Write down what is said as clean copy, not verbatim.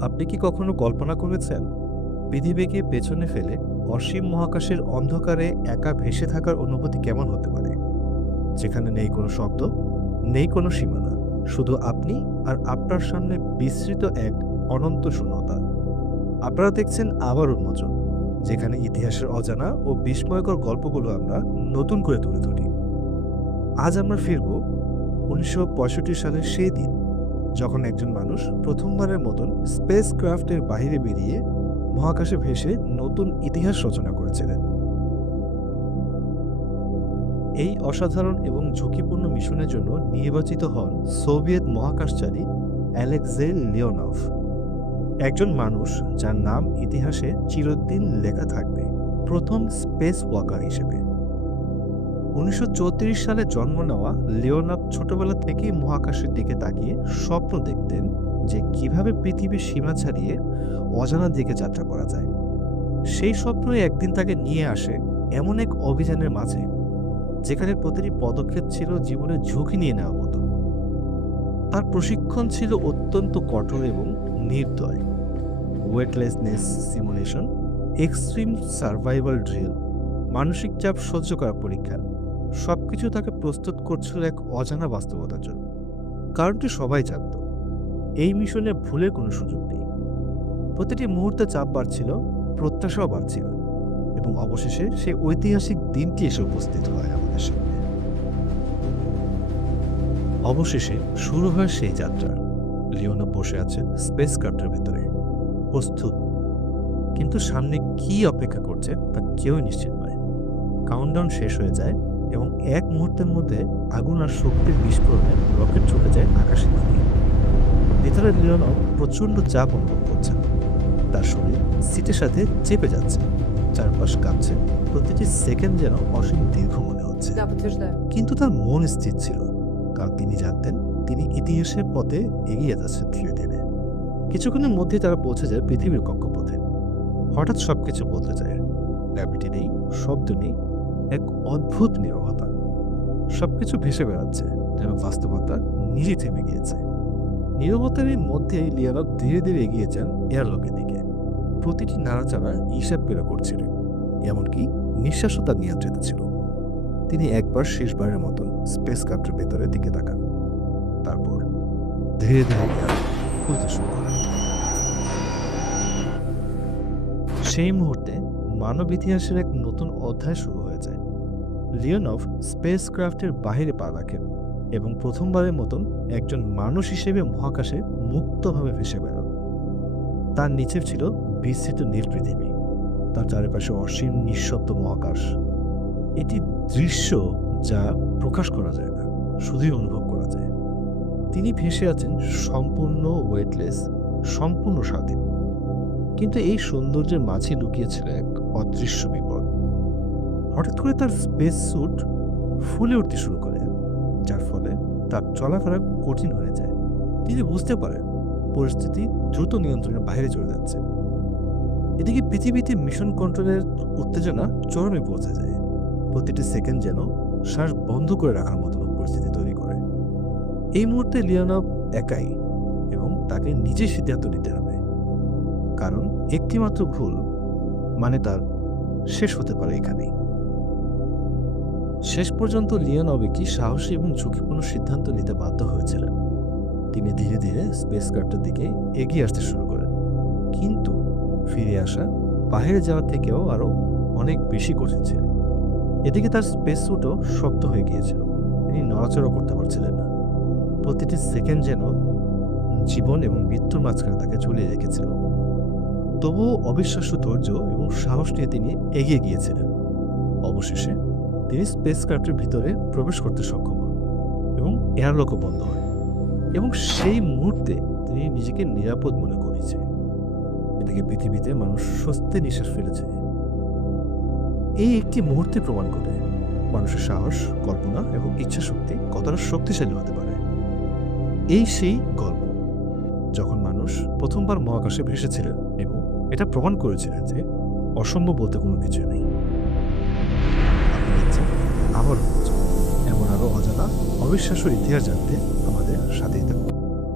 আপনি কি কখনো কল্পনা করেছেন পৃথিবীকে পেছনে ফেলে অসীম মহাকাশের অন্ধকারে একা ভেসে থাকার অনুভূতি কেমন হতে পারে, যেখানে নেই কোনো শব্দ, নেই কোনো সীমানা, শুধু আপনি আর আপনার সামনে বিস্তৃত এক অনন্ত শূন্যতা। আপনারা দেখছেন আবার উন্মোচন, যেখানে ইতিহাসের অজানা ও বিস্ময়কর গল্পগুলো আমরা নতুন করে তুলে ধরি। আজ আমরা ফিরব ১৯৬৫ সালের সেই দিন, যখন একজন মানুষ প্রথমবারের মতন স্পেস ক্রাফটের বাইরে বেরিয়ে মহাকাশে ভেসে নতুন ইতিহাস রচনা করেছিলেন। এই অসাধারণ এবং ঝুঁকিপূর্ণ মিশনের জন্য নির্বাচিত হন সোভিয়েত মহাকাশচারী অ্যালেক্সেই লিওনভ, একজন মানুষ যার নাম ইতিহাসে চিরদিন লেখা থাকবে প্রথম স্পেস ওয়াকার হিসেবে। ১৯৩৪ সালে জন্ম নেওয়া লিওনভ ছোটবেলা থেকেই মহাকাশের দিকে তাকিয়ে স্বপ্ন দেখতেন যে কিভাবে পৃথিবীর সীমা ছাড়িয়ে অজানা দিকে যাত্রা করা যায়। সেই স্বপ্নই একদিন তাকে নিয়ে আসে এমন এক অভিযানের মাঝে, যেখানে প্রতিটি পদক্ষেপ ছিল জীবনের ঝুঁকি নিয়ে নেওয়ার মতো। তার প্রশিক্ষণ ছিল অত্যন্ত কঠোর এবং নির্দয়। Weightlessness simulation, extreme survival drill, মানসিক চাপ সহ্য করার পরীক্ষা, সবকিছু তাকে প্রস্তুত করছিল এক অজানা বাস্তবতার জন্য। কারণটি সবাই জানত, এই মিশনে ভুলের কোনো সুযোগ নেই। প্রতিটি মুহূর্তে চাপ বাড়ছিল, প্রত্যাশাও বাড়ছিল, এবং অবশেষে সেই ঐতিহাসিক দিনটি এসে উপস্থিত হয় আমাদের সামনে। অবশেষে শুরু হয় সেই যাত্রা। লিওনভ বসে আছেন স্পেস ক্রাফটের ভেতরে, প্রস্তুত। কিন্তু সামনে কি অপেক্ষা করছে তা কেউই নিশ্চিত নয়। কাউন্টডাউন শেষ হয়ে যায় এবং এক মুহূর্তের মধ্যে আগুন আর শক্তির বিস্ফোরণে রকেট ছুটে যায় আকাশের দিকে। ভিতরে লিওনভ প্রচণ্ড চাপ অনুভব করছেন। তার শরীর সিটের সাথে চেপে যাচ্ছে, চারপাশ কাঁপছে, প্রতিটি সেকেন্ড যেন অসীম দীর্ঘ মনে হচ্ছে। কিন্তু তার মন স্থির ছিল, কারণ তিনি জানতেন তিনি ইতিহাসের পথে এগিয়ে যাচ্ছেন ধীরে ধীরে। কিছুক্ষণের মধ্যেই তারা পৌঁছে যায় পৃথিবীর কক্ষপথে। হঠাৎ সবকিছু বদলে যায়। গ্র্যাভিটি নেই, শব্দ নেই, এক অদ্ভুত নীরবতা। সবকিছু ভেসে বেড়াচ্ছে, যেন বাস্তবতা নিজে থেমে গিয়েছে। নীরবতার মধ্যেই লিওনভ ধীরে ধীরে এগিয়ে যান এয়ারলকের দিকে। প্রতিটি নাড়াচাড়া হিসাব করে করছিলেন, এমনকি নিঃশ্বাসও তার নিয়ন্ত্রিত ছিল। তিনি একবার শেষবারের মতন স্পেস ক্রাফটের ভেতরের দিকে তাকান, তারপর ধীরে ধীরে খুলতে শুরু করেন। সেই মুহূর্তে মানব ইতিহাসের এক নতুন অধ্যায় শুরু হয়ে যায়। লিওনভ স্পেস ক্রাফটের বাহিরে পা রাখেন এবং প্রথমবারের মতন একজন মানুষ হিসেবে মহাকাশে মুক্তভাবে ভেসে বেড়ান। তার নিচে ছিল বিস্তৃত নীল পৃথিবী, তার চারিপাশে অসীম নিঃশব্দ মহাকাশ। এটি দৃশ্য যা প্রকাশ করা যায় না, শুধুই অনুভব করা যায়। তিনি ভেসে আছেন সম্পূর্ণ ওয়েটলেস, সম্পূর্ণ স্বাধীন। কিন্তু এই সৌন্দর্যের মাঝে লুকিয়েছিল এক অদৃশ্য বিপদ। হঠাৎ করে তার স্পেস স্যুট ফুলে উঠতে শুরু করে, যার ফলে তার চলাফেরা কঠিন হয়ে যায়। তিনি বুঝতে পারেন পরিস্থিতি দ্রুত নিয়ন্ত্রণের বাইরে চলে যাচ্ছে। এদিকে পৃথিবীতে মিশন কন্ট্রোলের উত্তেজনা চরমে পৌঁছে যায়। প্রতিটি সেকেন্ড যেন শ্বাস বন্ধ করে রাখার মতো পরিস্থিতি তৈরি করে। এই মুহূর্তে লিওনভ একাই, এবং তাকে নিজে সিদ্ধান্ত নিতে হবে, কারণ একটিমাত্র ভুল মানে তার শেষ হতে পারে এখানেই। শেষ পর্যন্ত লিওনভ একটি সাহসী এবং ঝুঁকিপূর্ণ সিদ্ধান্ত নিতে বাধ্য হয়েছিলেন। তিনি ধীরে ধীরে স্পেস ক্রাফটের দিকে এগিয়ে আসতে শুরু করেন, কিন্তু ফিরে আসা বাইরে যাওয়ার থেকেও আরো অনেক বেশি কঠিন ছিল। এদিকে তার স্পেস স্যুটও শক্ত হয়ে গিয়েছিল, তিনি নড়াচড়া করতে পারছিলেন না। প্রতিটি সেকেন্ড যেন জীবন এবং মৃত্যুর মাঝখানে তাকে ঝুলিয়ে রেখেছিল। তবুও অবিশ্বাস্য ধৈর্য এবং সাহস নিয়ে তিনি এগিয়ে গিয়েছিলেন। অবশেষে তিনি স্পেস ক্রাফটের ভিতরে প্রবেশ করতে সক্ষম হন এবং এয়ারলকও বন্ধ হয়। এবং সেই মুহূর্তে তিনি নিজেকে নিরাপদ মনে করেছে। এদিকে পৃথিবীতে মানুষ স্বস্তি নিঃশ্বাস ফেলেছে। এই একটি মুহূর্তে প্রমাণ করে মানুষের সাহস, কল্পনা এবং ইচ্ছা শক্তি কতটা শক্তিশালী হতে পারে। এই সেই গল্প, যখন মানুষ প্রথমবার মহাকাশে ভেসেছিলেন এবং এটা প্রমাণ করেছিলেন যে অসম্ভব বলতে কোনো কিছু নেই। আপনি দেখছেন আবার এমন আরো অজানা অবিশ্বাস্য ইতিহাস জানতে আমাদের সাথেই থাকুন।